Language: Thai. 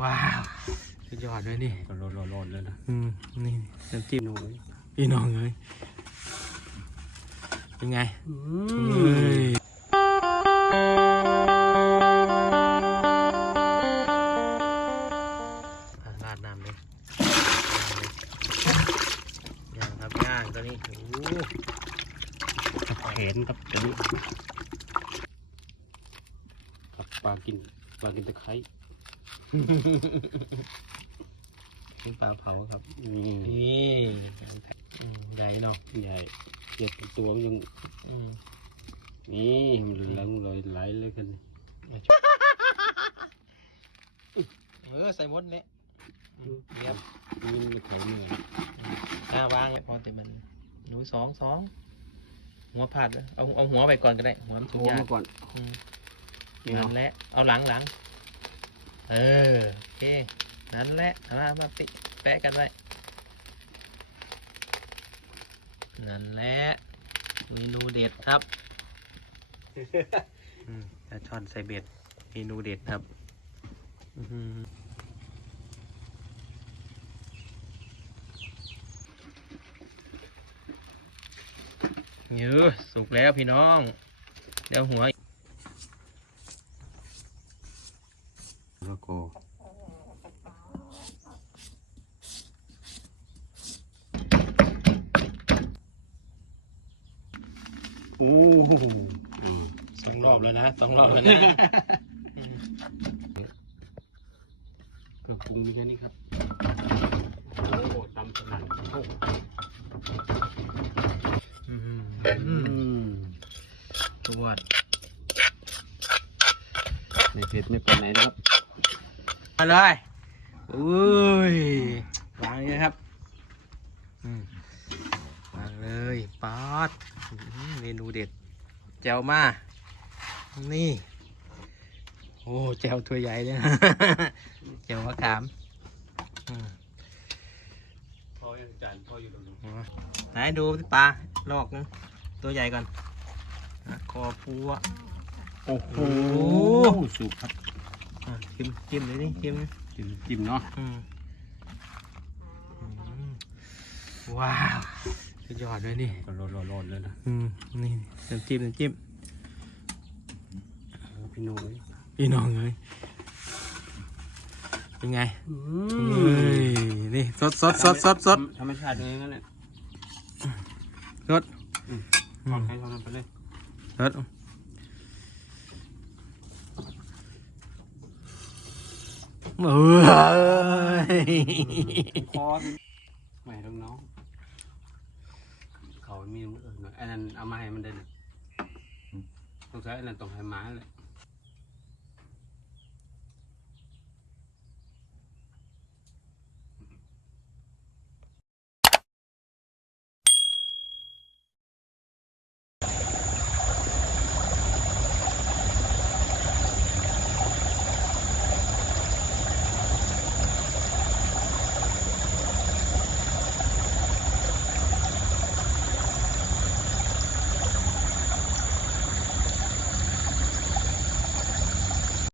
ว้าวสุดยอดเลยนี่ก็ร้อนๆเลยนะอืมนี่น้ำจิ้มหนูเอ้ยพี่น้องเลยเป็นไงอืเฮ้ยอะราดน้ำเลยย่างครับย่างตัวนี้โอ้โหกับแขนกับตัวนี้กับปลากินปลากินตะไคร้ นี่ปลาเผาครับอืมนี่อืมใหญ่เนาะใหญ่เจ็บตัวมันยังอืมนี่มันเหลังลอยไหลเลยกันเออใส่หมดเลยอืมเรียบนี่มันแข็งเหนื่อยหน้าวางไว้พอแต่มันหนูสองสองหัวผัดเอาเอาหัวไปก่อนก็ได้หัวมันสุกโอ้ยากมาก่อนอืมนี่นั่เนาะนแหละเอาหลังหลัง เออ โอเค นั่นแหละเอามามาติแปะกันไว้ นั่นแหละเมนูเด็ดครับอืมปลาช่อนใส่เบ็ดเมนูเด็ดครับอื้อหือเยอะสุกแล้วพี่น้อง เดี๋ยวหัวแล้วก็โอ้อืมสองรอบแล้วนะสองรอบแล้วนะเครื่องปรุงมีแค่นี้ครับโอ้ตำสนั่นโอ้อืมอืมตรวจในเผ็ดไม่ไปไหนนะครับมาเลยอุ้ยวางเลยครับอืมวางเลย ป๊อดอื้อหือเมนูเด็ด แจวมา นี่ โอ้แจวตัวใหญ่เลยนะแจวมะขามอืมพอยังจานพออยู่ตรงนู้นไหนดูสิปลาลอกนึงตัวใหญ่ก่อนอะคอปูอะโอ้โหโอ้สุกครับอะจิ้มจิ้มเลยดิจิ้มจิ้มจิ้มเนาะอืมอืมว้าว สุดยอดเลยนี่ก็ร้อนๆเลยนะ อืมนี่น้ำจิ้มน้ำจิ้มโอ้พี่น้องเอ้ยพี่น้องเลยเป็นไงอืเฮ้ยนี่สดสดสดสดสดธรรมชาติอย่างนั้นแหละสดทอดให้ทอดไปเลยสดเอ้ยพอไม่ต้องน้อง เขามีมืออื่นหน่อยอันนั้นเอามาให้มันได้เลยต้องใช้อันนั้นต้องให้หมาเลย